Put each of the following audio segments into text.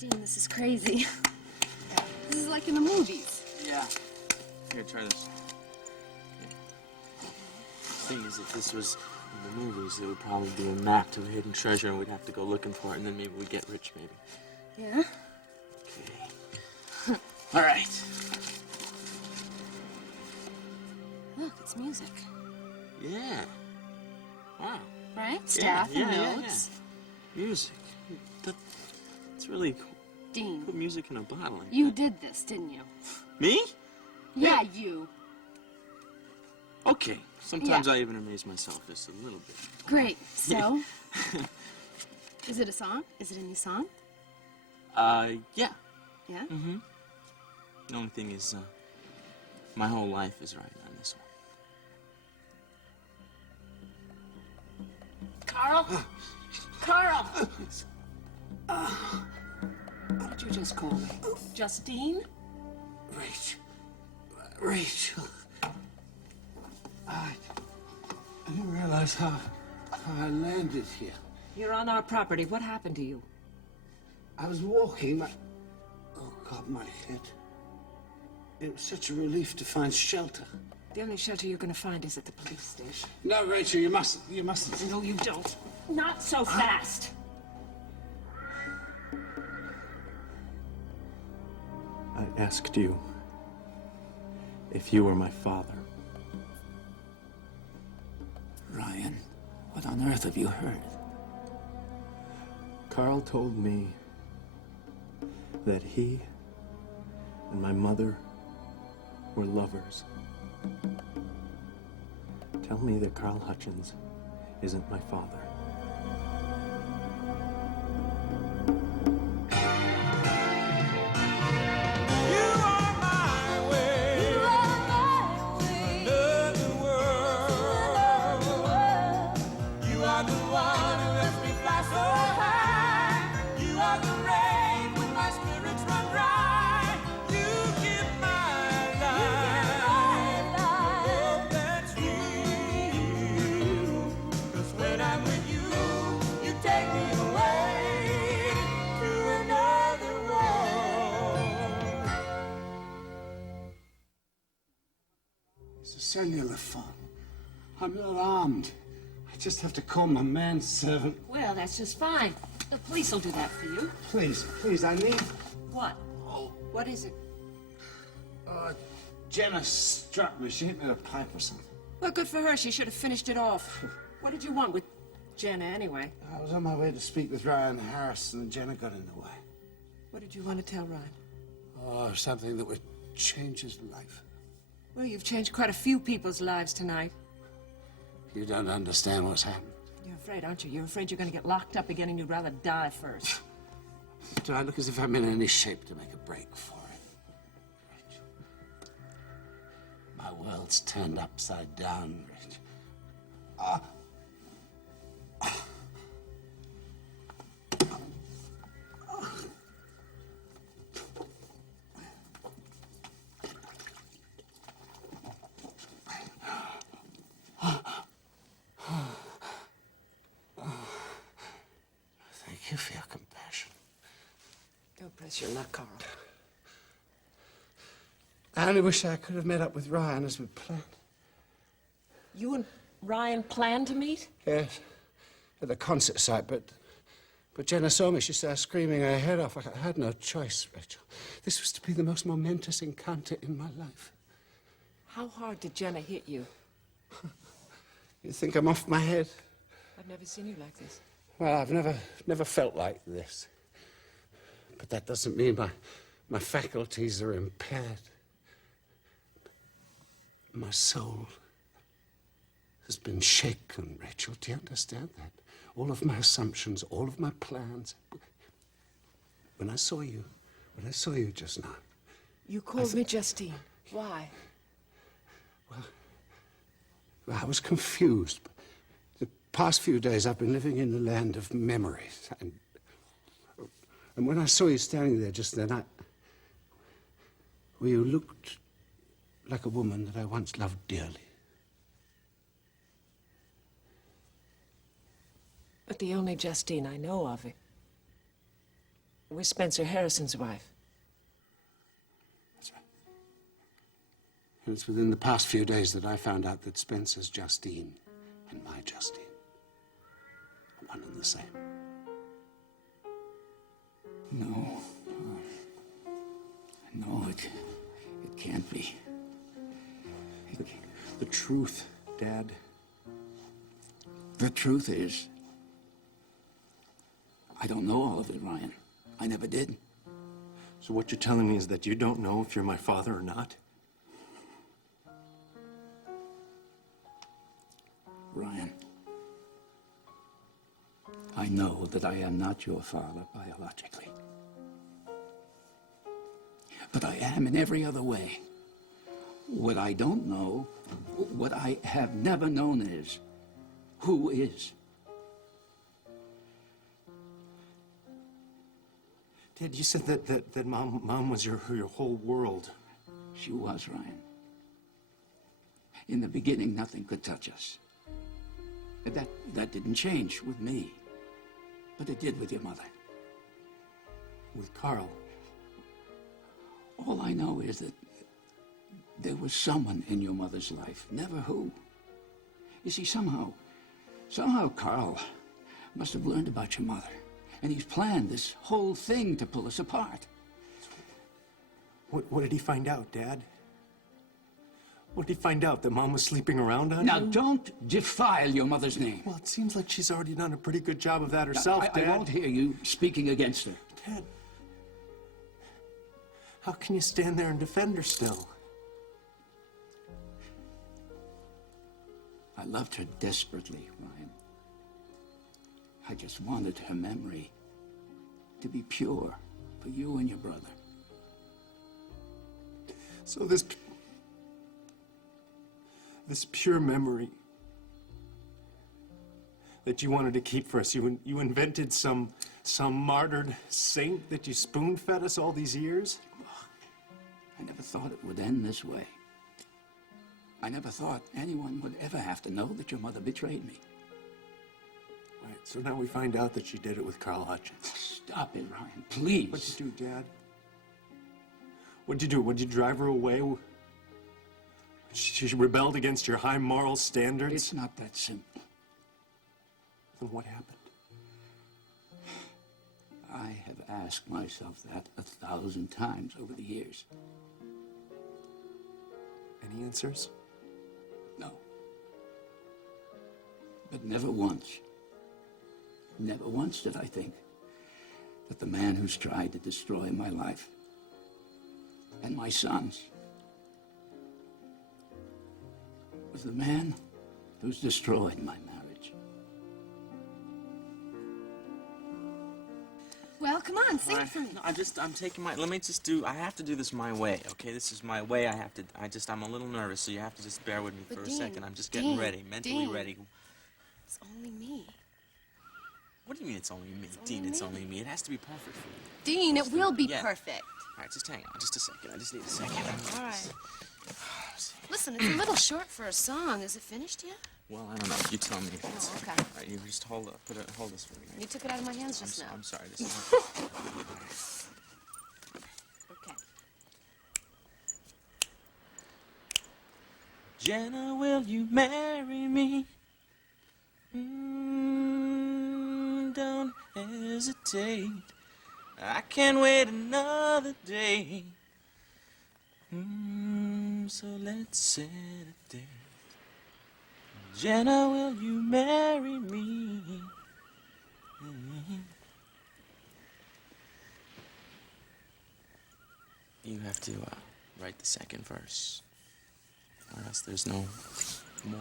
Dean, this is crazy. This is like in the movies. Yeah. Here, try this. The thing is, if this was in the movies, it would probably be a map to a hidden treasure, and we'd have to go looking for it, and then maybe we'd get rich, maybe. Yeah? Okay. All right. Look, it's music. Yeah. Wow. Right? Staff and notes. Yeah. Music. That's really cool. Dean. Put music in a bottle like You that. did this, didn't you? Me? Yeah, you. Okay. Sometimes I even amaze myself just a little bit. Great. So? Is it a song? Is it a new song? Yeah. Yeah? Mm-hmm. The only thing is, my whole life is riding on this one. Carl? Carl! What did you just call me? Justine? Rachel. I didn't realize how I landed here. You're on our property. What happened to you? I was walking, oh God, my head. It was such a relief to find shelter. The only shelter you're going to find is at the police station. No, Rachel, you mustn't. No, you don't. Not so fast. I asked you if you were my father. Ryan, what on earth have you heard? Carl told me that he and my mother were lovers. Tell me that Carl Hutchins isn't my father. It's a cellular phone. I'm not armed. I just have to call my manservant. Well, that's just fine. The police will do that for you. Please, I need... What? What is it? Jenna struck me. She hit me with a pipe or something. Well, good for her. She should have finished it off. What did you want with Jenna, anyway? I was on my way to speak with Ryan Harris, and Jenna got in the way. What did you want to tell Ryan? Oh, something that would change his life. Well, you've changed quite a few people's lives tonight. You don't understand what's happened. You're afraid, aren't you? You're afraid you're going to get locked up again and you'd rather die first. Do I look as if I'm in any shape to make a break for it? Rachel. My world's turned upside down, Rachel. Thank you for your compassion. Don't press your luck, Carl. I only wish I could have met up with Ryan as we planned. You and Ryan planned to meet? Yes, at the concert site, but Jenna saw me. She started screaming her head off. I had no choice, Rachel. This was to be the most momentous encounter in my life. How hard did Jenna hit you? You think I'm off my head? I've never seen you like this. Well, I've never felt like this. But that doesn't mean my faculties are impaired. My soul has been shaken, Rachel. Do you understand that? All of my assumptions, all of my plans. When I saw you just now. You called me Justine. Why? Well, I was confused. The past few days I've been living in the land of memories. And when I saw you standing there just then, well, you looked like a woman that I once loved dearly. But the only Justine I know of. with Spencer Harrison's wife. That's right. And it's within the past few days that I found out that Spencer's Justine and my Justine are one and the same. No. No, it can't be. The truth, Dad. The truth is, I don't know all of it, Ryan. I never did. So what you're telling me is that you don't know if you're my father or not? Ryan, I know that I am not your father biologically. But I am in every other way. What I don't know, what I have never known is, who is? Dad, you said that Mom was your whole world. She was, Ryan. In the beginning, nothing could touch us. That didn't change with me. But it did with your mother. With Carl. All I know is that there was someone in your mother's life, never who. You see, somehow Carl must have learned about your mother, and he's planned this whole thing to pull us apart. What did he find out, Dad? What did he find out? That Mom was sleeping around on Now, you? don't defile your mother's name. Well, it seems like she's already done a pretty good job of that herself, Dad. I won't hear you speaking against her. Dad, how can you stand there and defend her still? I loved her desperately, Ryan. I just wanted her memory to be pure for you and your brother. So this pure memory that you wanted to keep for us, you invented some martyred saint that you spoon-fed us all these years? I never thought it would end this way. I never thought anyone would ever have to know that your mother betrayed me. Right, so now we find out that she did it with Carl Hutchins. Stop it, Ryan, please. What'd you do, Dad? What'd you do? Would you drive her away? She rebelled against your high moral standards? It's not that simple. Then what happened? I have asked myself that 1,000 times over the years. Any answers? No. But never once did I think that the man who's tried to destroy my life and my son's was the man who's destroyed my marriage. Well, come on, sing it for me. No, I'm taking my, I have to do this my way, okay? This is my way. I'm a little nervous, so you have to just bear with me But for Dean, a second. I'm just getting Dean, ready, mentally Dean. ready. It's only me. What do you mean it's only me? It's Dean, only it's me. only me. It has to be perfect for you. Dean, it will be Yeah. perfect. All right, just hang on just a second. I just need a second. All right. Listen, it's a little short for a song. Is it finished yet? Well, I don't know. You tell me if it's... Oh, okay. All right, you just hold this for me. You took it out of my hands just now. I'm sorry. This is... Okay. Jenna, will you marry me? Don't hesitate. I can't wait another day. So let's set a date. Jenna, will you marry me? You have to write the second verse, or else there's no more.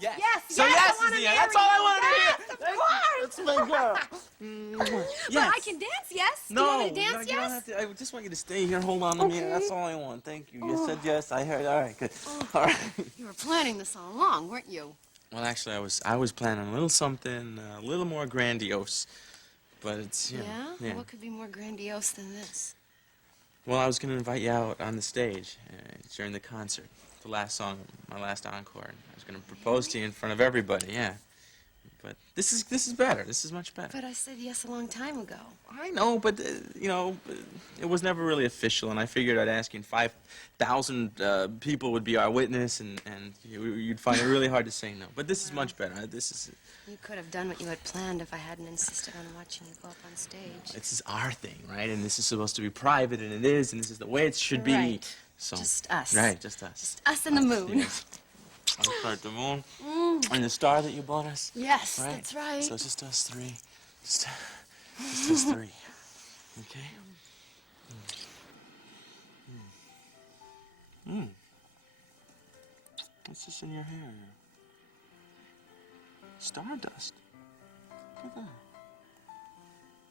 Yes, So yes, yes I wanna is the marry end. That's all I you. wanted to hear. Yes, of course. That's my girl. But I can dance, yes? Do you want me to dance, you don't yes? have to. I just want you to stay here. Hold on to me. That's all I want. Thank you. You said yes. I heard. All right. Good. All right. You were planning this all along, weren't you? Well, actually, I was planning a little something, a little more grandiose, but it's Yeah? yeah. What could be more grandiose than this? Well, I was going to invite you out on the stage during the concert, the last song, my last encore. I was going to propose to you in front of everybody, yeah. But this is better. This is much better. But I said yes a long time ago. I know, but, it was never really official, and I figured I'd ask you, and 5,000 people would be our witness, and you'd find it really hard to say no. But this is much better. This is... You could have done what you had planned if I hadn't insisted on watching you go up on stage. This is our thing, right? And this is supposed to be private, and it is, and this is the way it should be. Right. So, Just us. Right, just us. Just us and the moon. Yes. I'll start the moon and the star that you bought us. Yes, Right? that's right. So it's just us three. Just us three. Okay? What's this in your hair? Stardust. Look at that.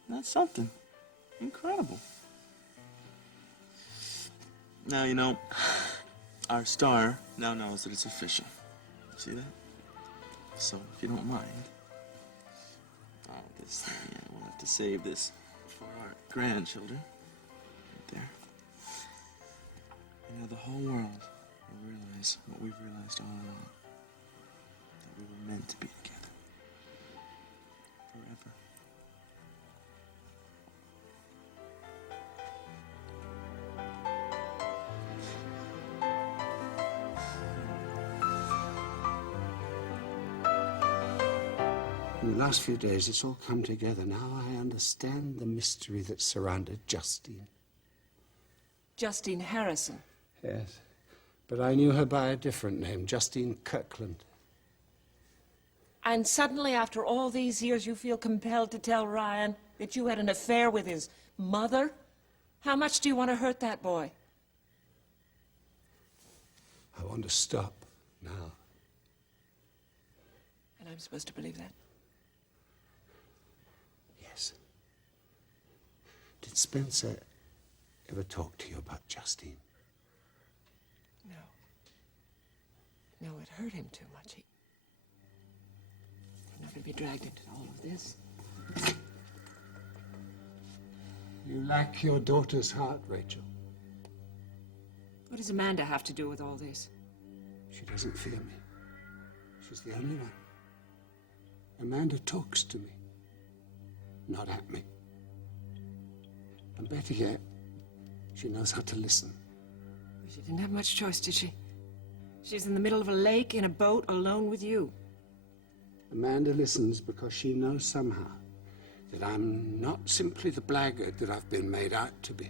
That's something. Incredible. Now, our star now knows that it's official. See that? So, if you don't mind, this thing, yeah, we'll have to save this for our grandchildren. Right there. The whole world will realize what we've realized all along. That we were meant to be together. Forever. In the last few days, it's all come together. Now I understand the mystery that surrounded Justine. Justine Harrison. Yes, but I knew her by a different name, Justine Kirkland. And suddenly, after all these years, you feel compelled to tell Ryan that you had an affair with his mother? How much do you want to hurt that boy? I want to stop now. And I'm supposed to believe that? Yes. Did Spencer ever talk to you about Justine? No. No, it hurt him too much. I'm not going to be dragged into all of this. You lack your daughter's heart, Rachel. What does Amanda have to do with all this? She doesn't fear me. She's the only one. Amanda talks to me, not at me. And better yet, she knows how to listen. She didn't have much choice, did she? She's in the middle of a lake in a boat alone with you. Amanda listens because she knows somehow that I'm not simply the blackguard that I've been made out to be.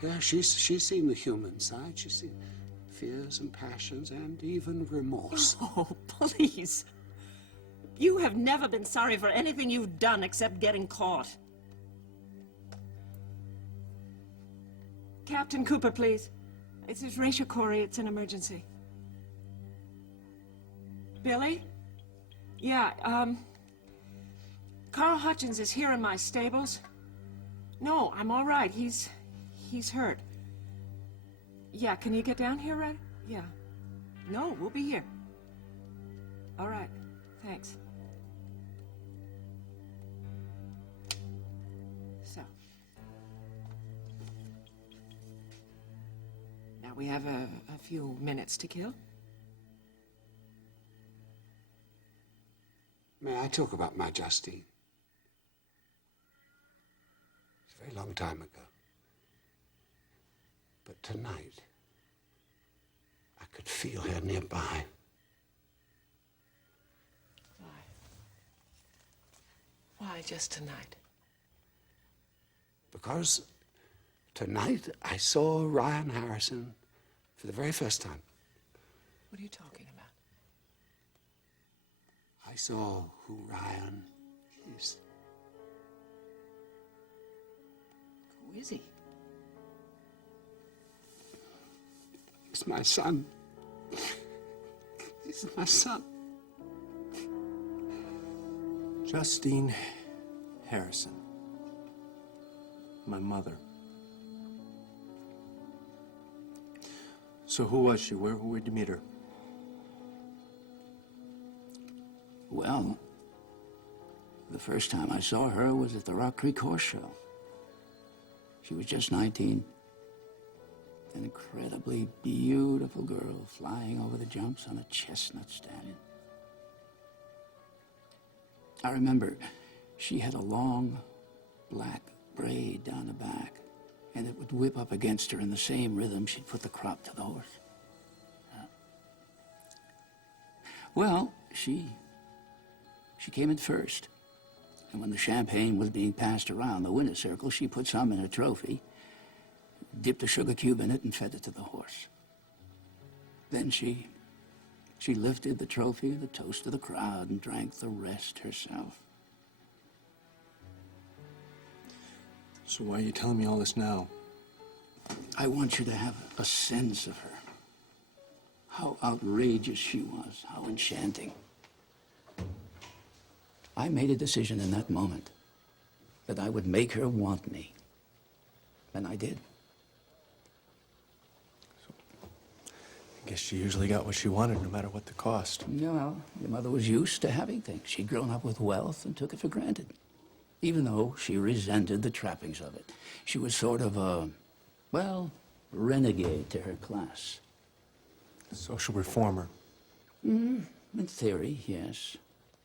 Yeah, she's seen the human side. She's seen fears and passions and even remorse. Oh, please. You have never been sorry for anything you've done except getting caught. Captain Cooper, please. This is Rachel Corey. It's an emergency. Billy? Yeah, Carl Hutchins is here in my stables. No, I'm all right. He's hurt. Yeah, can you get down here, right? Yeah. No, we'll be here. All right. Thanks. So. Now we have a few minutes to kill. May I talk about my Justine? It's a very long time ago. But tonight, I could feel her nearby. Why just tonight? Because tonight I saw Ryan Harrison for the very first time. What are you talking about? I saw who Ryan is. Who is he? He's my son. He's my son. Justine Harrison. My mother. So who was she? Where'd you meet her? Well, the first time I saw her was at the Rock Creek Horse Show. She was just 19. An incredibly beautiful girl flying over the jumps on a chestnut stallion. I remember she had a long black braid down the back, and it would whip up against her in the same rhythm she'd put the crop to the horse. Well, she came in first. And when the champagne was being passed around the winner's circle, she put some in her trophy, dipped a sugar cube in it, and fed it to the horse. Then she lifted the trophy, the toast of the crowd, and drank the rest herself. So why are you telling me all this now? I want you to have a sense of her. How outrageous she was, how enchanting. I made a decision in that moment that I would make her want me. And I did. I guess she usually got what she wanted, no matter what the cost. You know, your mother was used to having things. She'd grown up with wealth and took it for granted. Even though she resented the trappings of it. She was sort of a, well, renegade to her class. Social reformer. In theory, yes.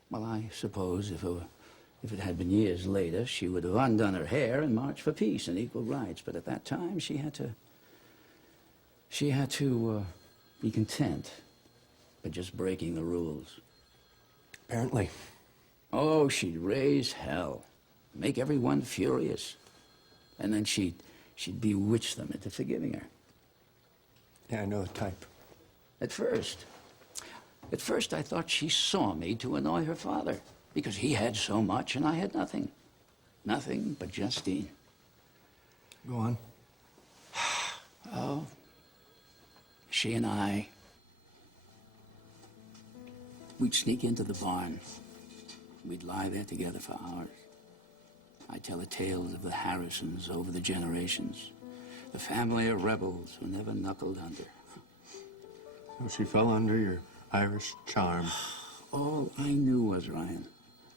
Well, I suppose if it had been years later, she would have undone her hair and marched for peace and equal rights. But at that time, she had to be content with just breaking the rules. Apparently. Oh, she'd raise hell, make everyone furious, and then she'd bewitch them into forgiving her. Yeah, I know the type. At first, I thought she saw me to annoy her father, because he had so much and I had nothing. Nothing but Justine. Go on. Oh, she and I, we'd sneak into the barn. We'd lie there together for hours. I'd tell her tales of the Harrisons over the generations, the family of rebels who never knuckled under. So she fell under your Irish charm. All I knew was, Ryan,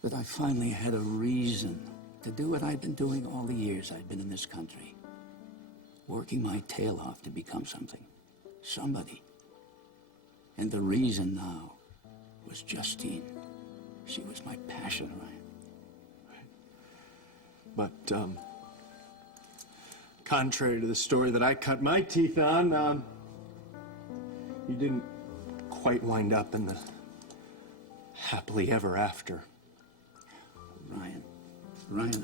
that I finally had a reason to do what I'd been doing all the years I'd been in this country. Working my tail off to become something. Somebody. And the reason now was Justine. She was my passion, Ryan. But, contrary to the story that I cut my teeth on, you didn't quite wind up in the happily ever after. Ryan,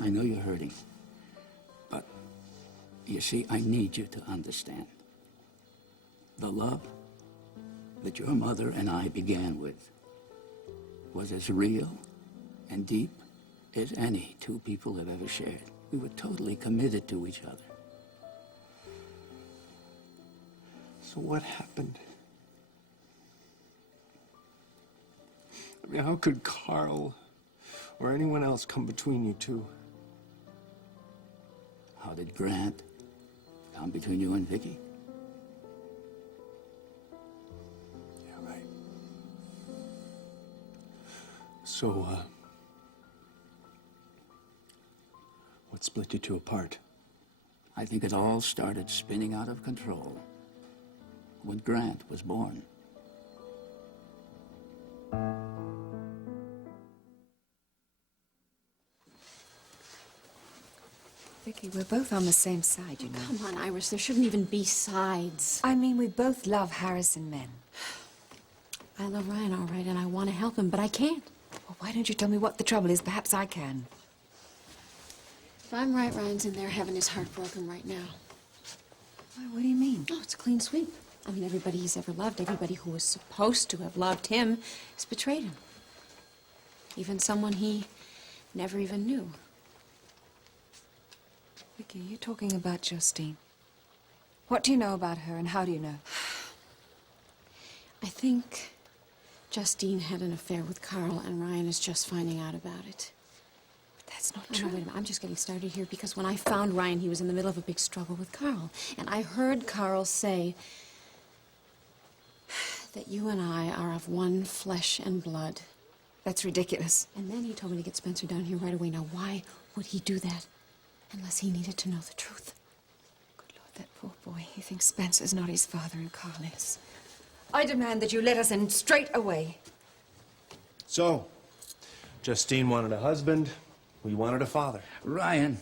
I know you're hurting. But, you see, I need you to understand. The love that your mother and I began with was as real and deep as any two people have ever shared. We were totally committed to each other. So what happened? I mean, how could Carl or anyone else come between you two? How did Grant come between you and Vicky? Yeah, right. So, what split you two apart? I think it all started spinning out of control when Grant was born. Vicky, we're both on the same side, you know. Come on, Iris, there shouldn't even be sides. I mean, we both love Harrison men. I love Ryan all right, and I want to help him, but I can't. Well, why don't you tell me what the trouble is? Perhaps I can. If I'm right, Ryan's in there having his heart broken right now. Why, what do you mean? Oh, it's a clean sweep. I mean, everybody he's ever loved, everybody who was supposed to have loved him, has betrayed him. Even someone he never even knew. Vicky, you're talking about Justine. What do you know about her, and how do you know? I think Justine had an affair with Carl, and Ryan is just finding out about it. But that's not Oh, no, true. wait a minute. I'm just getting started here because when I found Ryan, he was in the middle of a big struggle with Carl. And I heard Carl say that you and I are of one flesh and blood. That's ridiculous. And then he told me to get Spencer down here right away. Now, why would he do that unless he needed to know the truth? That poor boy. He thinks Spencer's not his father and Carl is. I demand that you let us in straight away. So, Justine wanted a husband, we wanted a father. Ryan,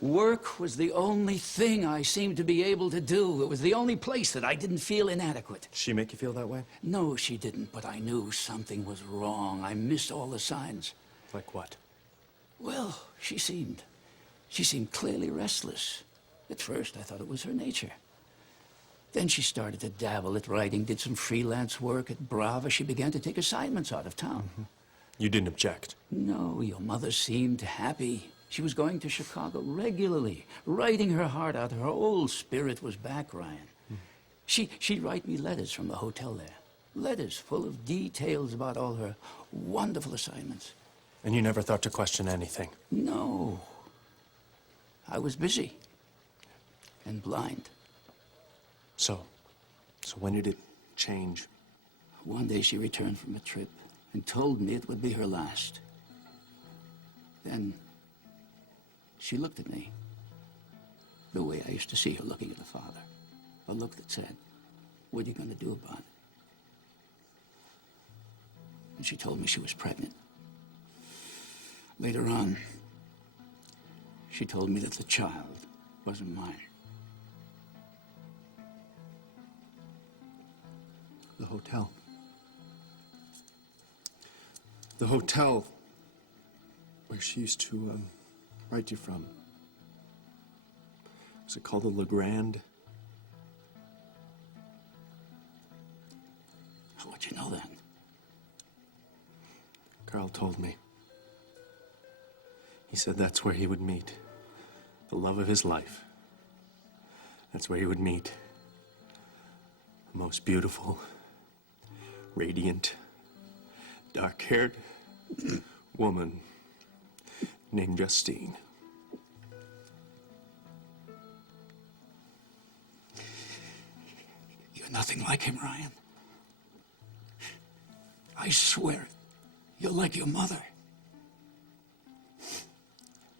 work was the only thing I seemed to be able to do. It was the only place that I didn't feel inadequate. Did she make you feel that way? No, she didn't, but I knew something was wrong. I missed all the signs. Like what? Well, she seemed clearly restless. At first, I thought it was her nature. Then she started to dabble at writing, did some freelance work at Brava. She began to take assignments out of town. You didn't object? No, your mother seemed happy. She was going to Chicago regularly, writing her heart out. Her old spirit was back, Ryan. She'd write me letters from the hotel there. Letters full of details about all her wonderful assignments. And you never thought to question anything? No. I was busy. And blind. So when did it change? One day she returned from a trip and told me it would be her last. Then she looked at me the way I used to see her looking at the father. A look that said, "What are you going to do about it?" And she told me she was pregnant. Later on, she told me that the child wasn't mine. The hotel. The hotel where she used to write you from. Was it called the Le Grand? How'd you know that? Carl told me. He said that's where he would meet the love of his life. That's where he would meet the most beautiful, radiant, dark-haired woman named Justine. You're nothing like him, Ryan. I swear it. You're like your mother.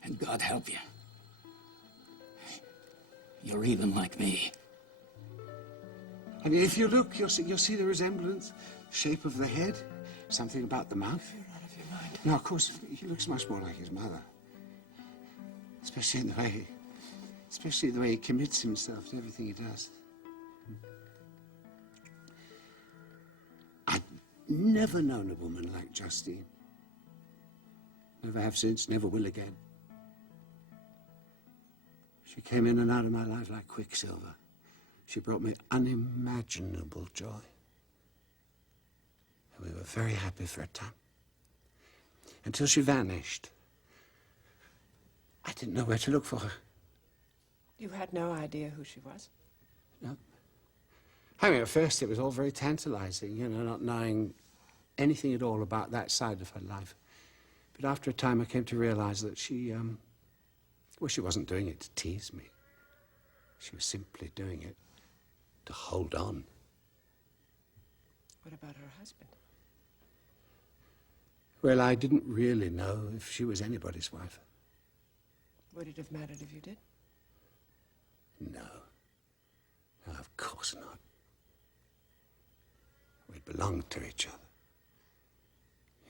And God help you. You're even like me. I mean, if you look, you'll see the resemblance. Shape of the head, something about the mouth. You're out of your mind. No, of course, he looks much more like his mother. Especially the way he commits himself to everything he does. I've never known a woman like Justine. Never have since, never will again. She came in and out of my life like quicksilver. She brought me unimaginable joy. And we were very happy for a time. Until she vanished. I didn't know where to look for her. You had no idea who she was? No. I mean, at first it was all very tantalizing, not knowing anything at all about that side of her life. But after a time I came to realize that she wasn't doing it to tease me. She was simply doing it to hold on. What about her husband? Well, I didn't really know if she was anybody's wife. Would it have mattered if you did? No. No, of course not. We belonged to each other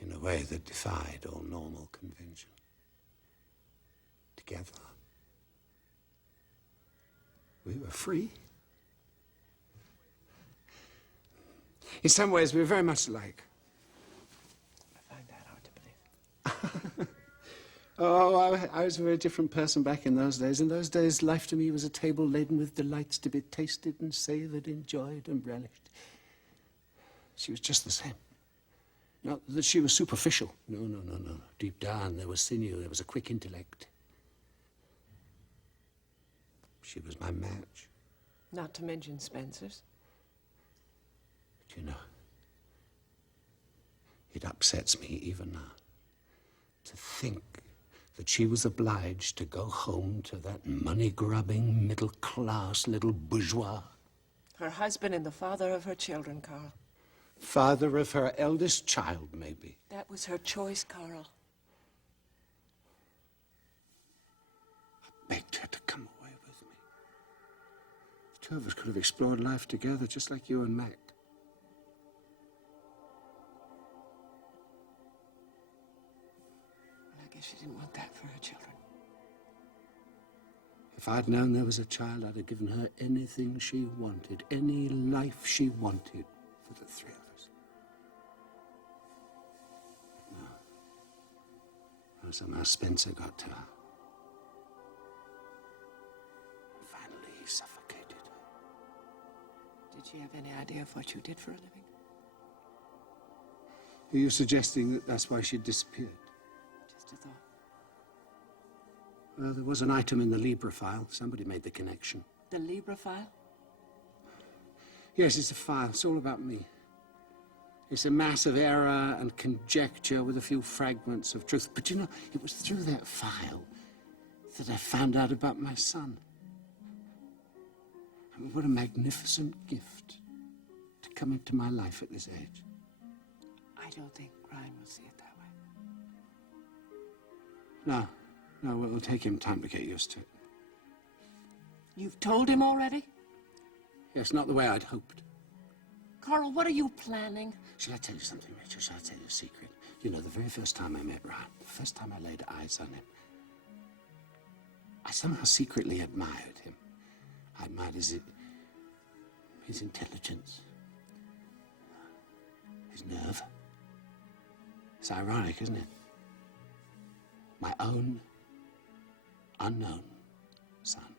in a way that defied all normal convention. Together, we were free. In some ways, we were very much alike. I find that hard to believe. Oh, I was a very different person back in those days. In those days, life to me was a table laden with delights to be tasted and savoured, enjoyed and relished. She was just the same. Not that she was superficial. No. Deep down, there was sinew, there was a quick intellect. She was my match. Not to mention Spencer's. Do you know, it upsets me even now to think that she was obliged to go home to that money-grubbing, middle-class little bourgeois. Her husband and the father of her children, Carl. Father of her eldest child, maybe. That was her choice, Carl. I begged her to come away with me. Two of us could have explored life together, just like you and Mac. Well, I guess she didn't want that for her children. If I'd known there was a child, I'd have given her anything she wanted, any life she wanted for the three of us. But no. No, somehow Spencer got to her. Finally, he suffocated her. Did she have any idea of what you did for a living? Are you suggesting that that's why she disappeared? Just a thought. Well, there was an item in the Libra file. Somebody made the connection. The Libra file? Yes, it's a file. It's all about me. It's a mass of error and conjecture with a few fragments of truth. But you know, it was through that file that I found out about my son. I mean, what a magnificent gift to come into my life at this age. I don't think Ryan will see it that way. No, no, it'll take him time to get used to it. You've told him already? Yes, not the way I'd hoped. Carl, what are you planning? Shall I tell you something, Rachel? Shall I tell you a secret? You know, the very first time I met Ryan, the first time I laid eyes on him, I somehow secretly admired him. I admired his intelligence, his nerve. It's ironic, isn't it? My own unknown son.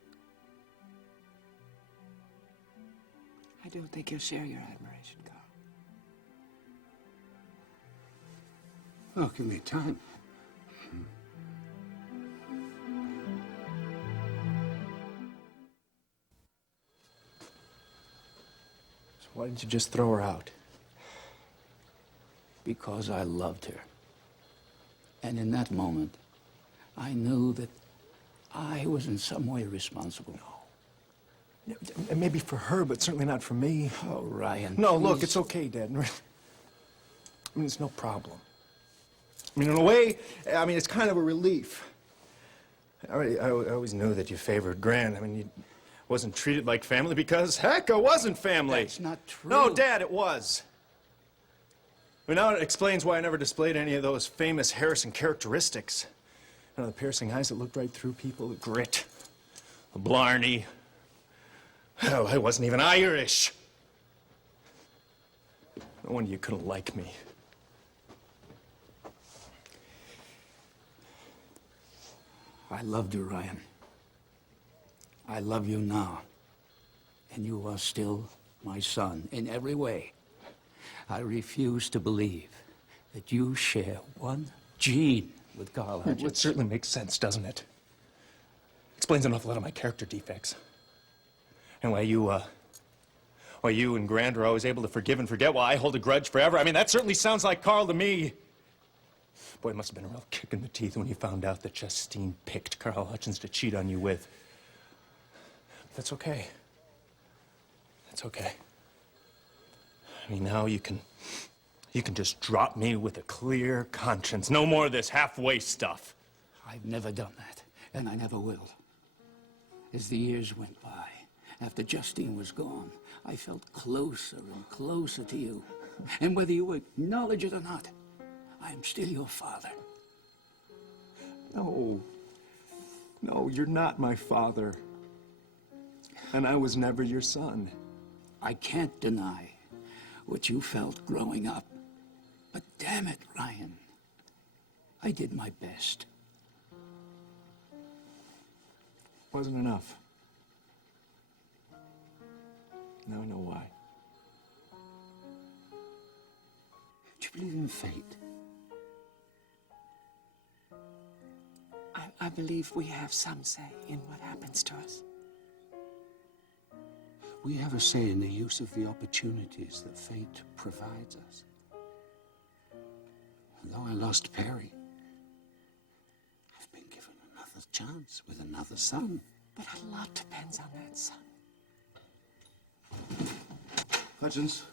I don't think he'll share your admiration, Carl. Oh, give me time. So why didn't you just throw her out? Because I loved her. And in that moment, I knew that I was in some way responsible. And maybe for her, but certainly not for me. Oh, Ryan. No, look, please. it's okay, Dad. I mean, it's no problem. I mean, in a way, I mean, it's kind of a relief. I always knew that you favored Grant. I mean, you wasn't treated like family because, heck, I wasn't family. That's not true. No, Dad, it was. I mean, now it explains why I never displayed any of those famous Harrison characteristics. You know, the piercing eyes that looked right through people, the grit, the blarney. Hell, I wasn't even Irish. No wonder you couldn't like me. I loved you, Ryan. I love you now. And you are still my son in every way. I refuse to believe that you share one gene with Carl Hutchins. Well, it certainly makes sense, doesn't it? Explains an awful lot of my character defects. And why you and Grant are always able to forgive and forget while I hold a grudge forever. I mean, that certainly sounds like Carl to me. Boy, it must have been a real kick in the teeth when you found out that Justine picked Carl Hutchins to cheat on you with. But that's okay. That's okay. I mean, now you can just drop me with a clear conscience. No more of this halfway stuff. I've never done that, and I never will. As the years went by, after Justine was gone, I felt closer and closer to you. And whether you acknowledge it or not, I am still your father. No. No, you're not my father. And I was never your son. I can't deny what you felt growing up. But damn it, Ryan, I did my best. Wasn't enough. Now I know why. Do you believe in fate? I believe we have some say in what happens to us. We have a say in the use of the opportunities that fate provides us. And though I lost Perry, I've been given another chance with another son. But a lot depends on that son. Hutchins,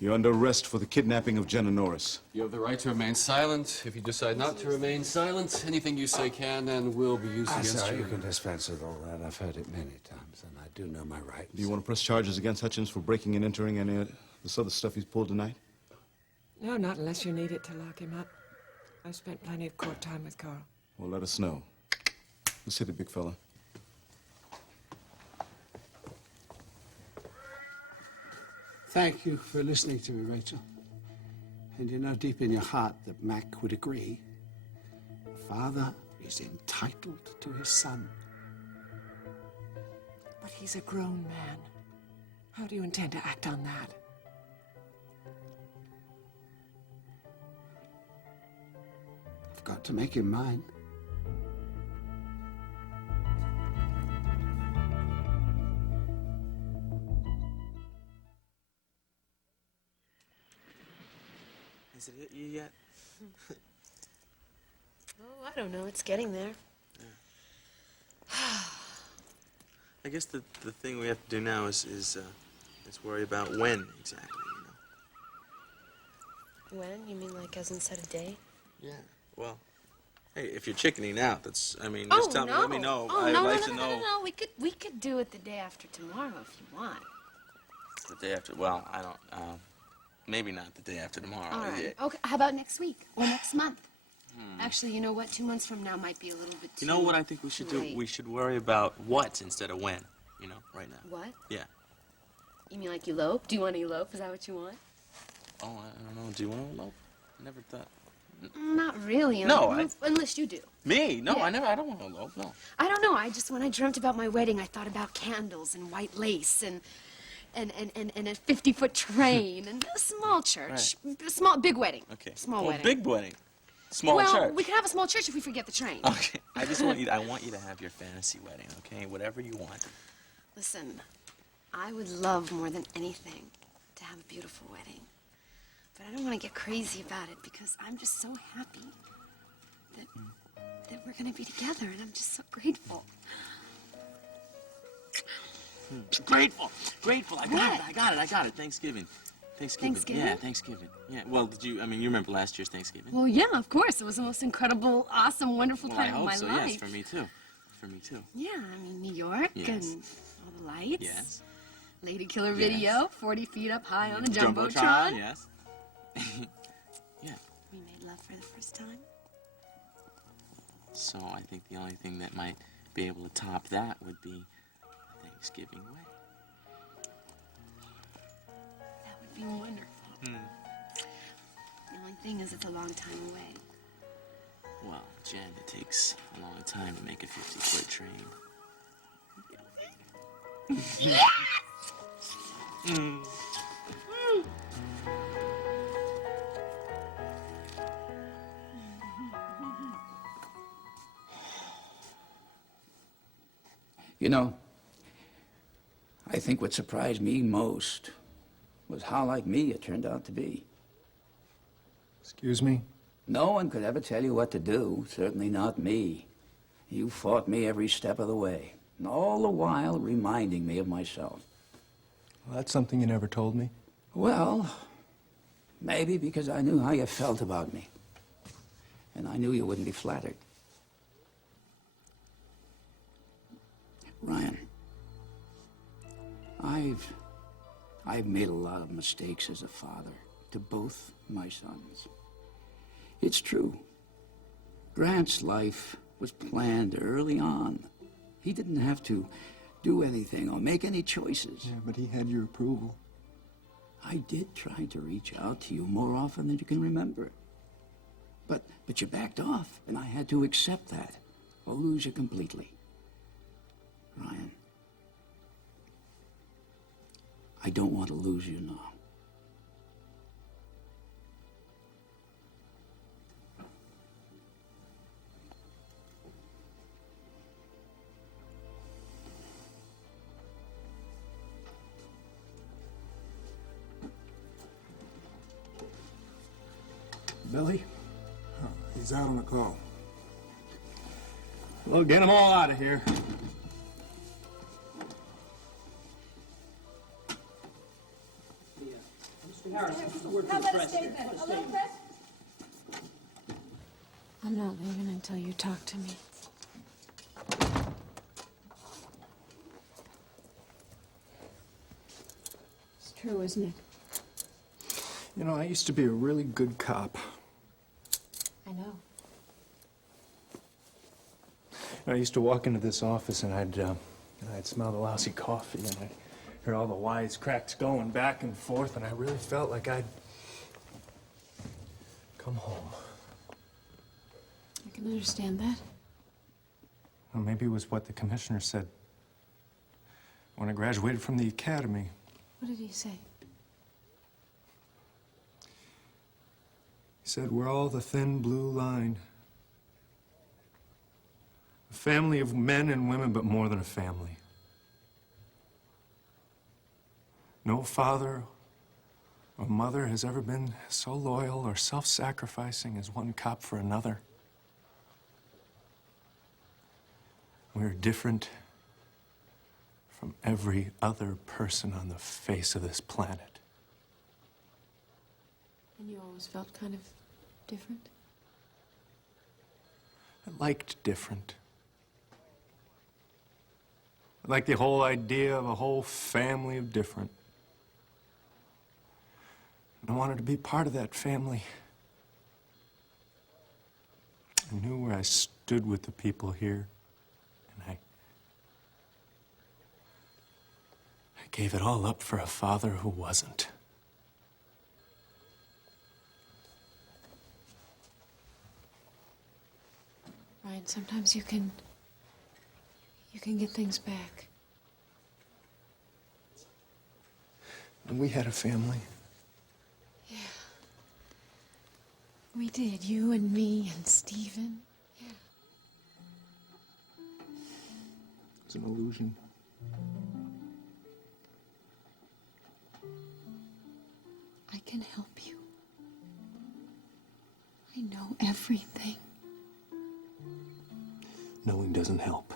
You're under arrest for the kidnapping of Jenna Norris. You have the right to remain silent. If you decide not to remain silent, anything you say can and will be used I'm against sorry, you. you can dispense with all that. I've heard it many times, and I do know my rights. Do you want to press charges against Hutchins for breaking and entering any of this other stuff he's pulled tonight? No, not unless you need it to lock him up. I've spent plenty of court time with Carl. Well, let us know. Let's hit it, big fella. Thank you for listening to me, Rachel. And you know deep in your heart that Mac would agree. A father is entitled to his son. But he's a grown man. How do you intend to act on that? I've got to make him mine. Is it hit you yet? Oh, I don't know. It's getting there. I guess the thing we have to do now is worry about when exactly, you know. When? You mean like as in set a day? Yeah. Well, hey, if you're chickening out, that's, I mean, Oh, just tell me, no. let me know. Oh, I'd no, like no, to no, know. no, no. We could do it the day after tomorrow if you want. The day after, well, I don't, maybe not the day after tomorrow. All right. Yeah. Okay. How about next week or next month? Actually, you know what? 2 months from now might be a little bit too. You know what I think we should do? late. We should worry about what instead of when, you know, right now. What? Yeah. You mean like elope? Do you want to elope? Is that what you want? Oh, I don't know. Do you want to elope? I never thought. Not really. No, unless you do. Me? No, Yeah. I don't want to elope, no. I don't know. When I dreamt about my wedding, I thought about candles and white lace and a 50-foot train and a small church. Big wedding. Okay. Small Well, wedding. big wedding. Small well, church. we can have a small church if we forget the train. Okay. I want you to have your fantasy wedding, okay? Whatever you want. Listen, I would love more than anything to have a beautiful wedding. But I don't want to get crazy about it because I'm just so happy that we're going to be together, and I'm just so grateful. Grateful. I got it. Thanksgiving. Thanksgiving? Yeah, Thanksgiving. Yeah. Well, you remember last year's Thanksgiving? Well, yeah, of course. It was the most incredible, awesome, wonderful Well, I time of hope my so. life. Yes, for me too. For me too. Yeah, I mean, New York Yes. and all the lights. Yes. Lady Killer Yes. video, 40 feet up high on a Jumbotron. Jumbotron. Yes. Yeah. We made love for the first time. So I think the only thing that might be able to top that would be a Thanksgiving wedding. That would be wonderful. The only thing is it's a long time away. Well, Jen, it takes a long time to make a 50-foot train. You know, I think what surprised me most was how like me it turned out to be. Excuse me? No one could ever tell you what to do, certainly not me. You fought me every step of the way, and all the while reminding me of myself. Well, that's something you never told me. Well, maybe because I knew how you felt about me. And I knew you wouldn't be flattered. Ryan, I've made a lot of mistakes as a father to both my sons. It's true. Grant's life was planned early on. He didn't have to do anything or make any choices. Yeah, but he had your approval. I did try to reach out to you more often than you can remember. But you backed off, and I had to accept that or lose you completely. Ryan, I don't want to lose you now. Billy? He's out on a call. Well, get them all out of here. I'm I'm not leaving until you talk to me. It's true, isn't it? You know, I used to be a really good cop. I know. I used to walk into this office and I'd smell the lousy coffee and I'd hear all the wisecracks going back and forth, and I really felt like I'd come home. I can understand that. Well, maybe it was what the commissioner said when I graduated from the academy. What did he say? He said, we're all the thin blue line. A family of men and women, but more than a family. No father or mother has ever been so loyal or self-sacrificing as one cop for another. We're different from every other person on the face of this planet. And you always felt kind of different? I liked different. I liked the whole idea of a whole family of different. And I wanted to be part of that family. I knew where I stood with the people here, and I gave it all up for a father who wasn't. Ryan, sometimes you can get things back. And we had a family. Yeah. We did, you and me and Stephen. Yeah. It's an illusion. I can help you. I know everything. Knowing doesn't help.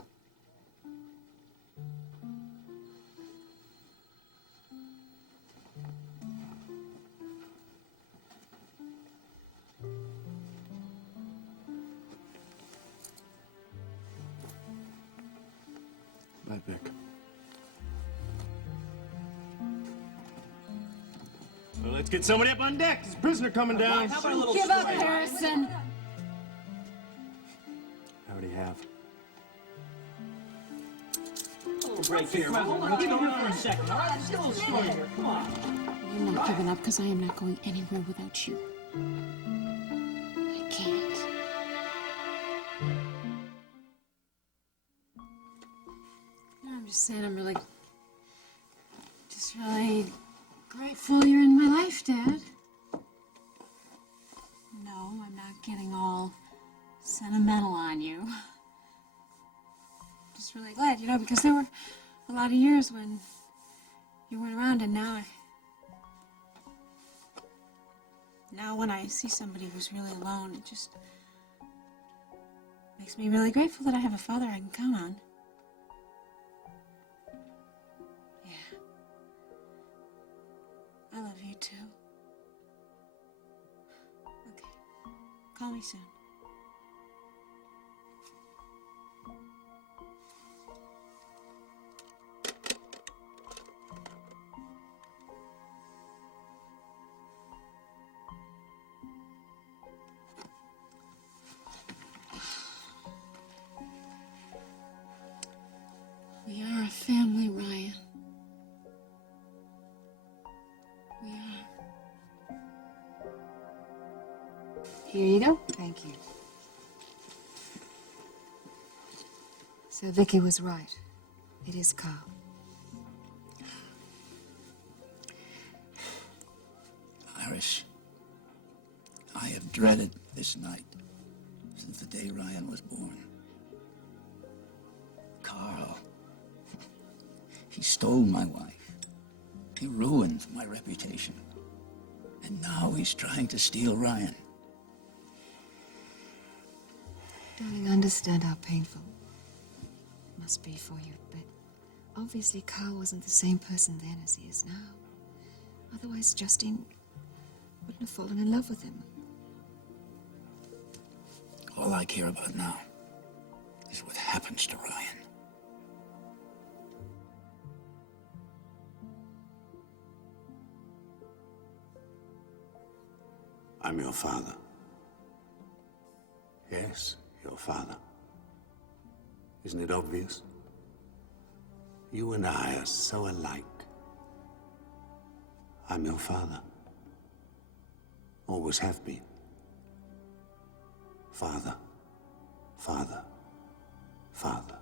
Bye, Vic. Well, let's get somebody up on deck. There's a prisoner coming down. Give up, Harrison. I already have. Break here. Hold on. Give me for a second. All right, still a story here. Come on. I'm not giving up because I am not going anywhere without you. I can't. No, I'm just saying I'm really grateful you're in my life, Dad. No, I'm not getting all sentimental on you. Just really glad, because there were a lot of years when you weren't around, and now when I see somebody who's really alone, it just makes me really grateful that I have a father I can count on. Yeah. I love you too. Okay. Call me soon. We are a family, Ryan. We are. Here you go. Thank you. So Vicky was right. It is Carl. Iris, I have dreaded this night since the day Ryan was born. Carl. He stole my wife. He ruined my reputation. And now he's trying to steal Ryan. Darling, understand how painful it must be for you, but obviously Carl wasn't the same person then as he is now. Otherwise, Justine wouldn't have fallen in love with him. All I care about now is what happens to Ryan. I'm your father. Yes, your father. Isn't it obvious? You and I are so alike. I'm your father. Always have been. Father, father, father.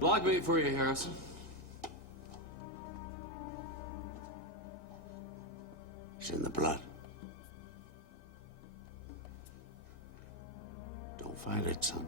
Blog meet for you, Harrison. It's in the blood. Don't fight it, son.